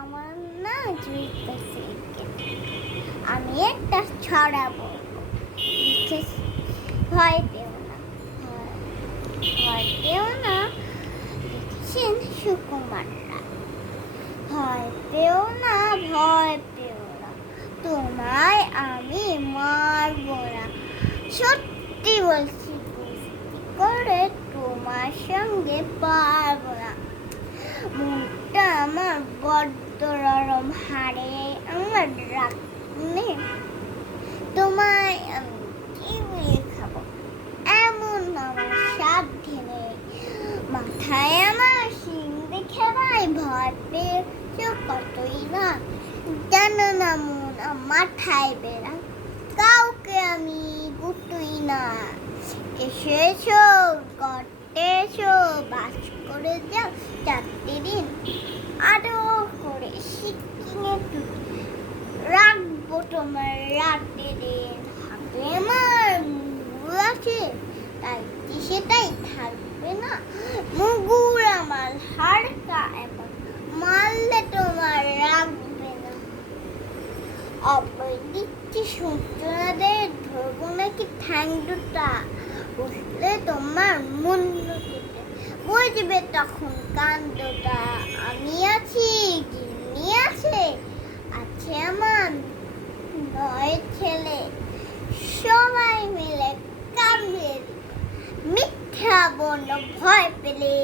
আমার না আমি একটা ছড়া বলবো। ভয় পেও না, ভয় পেও না। লিখছেন সুকুমার রায়। ভয় পেও না, ভয় পেও না, তোমায় আমি মারবো না। সত্যি বলছি, কুস্তি করে তোমার সঙ্গে পারবো না। মনটা আমার বড্ড নরম, হাড়ে আমার রাগ নেই। তোমায় আমি চিবিয়ে খাবো এমন আমার সাবধানে। মাথায় আমার শিং দেখে ভাই ভয় পেয়েছো কতই না। জানো না মন মাথায় বেড়া, কাউকে আমি গুতুই না। এসো এসো করতে এসো, বাস করে যাও 4 দিন। আরো করে শিখিয়ে রাখবো তোমার রাতে দিন। হাতে আমার মুগুর আছে, তাই কি সেটাই থাকবে না? মুগুর আমার হাড়কা, এবার মারলে তোমার রাখবে না। অপর দিচ্ছি সূর্যনাদের ধরবো নাকি ঠ্যাং দুটা, বুঝলে তোমার মুন্ড কেটে বুঝবে তখন কাণ্ডটা। আমি আছি, গিন্নি আছে, আছে আমার 9 ছেলে, সবাই মিলে কামড়ে মিথ্যা বলল ভয় পেলে।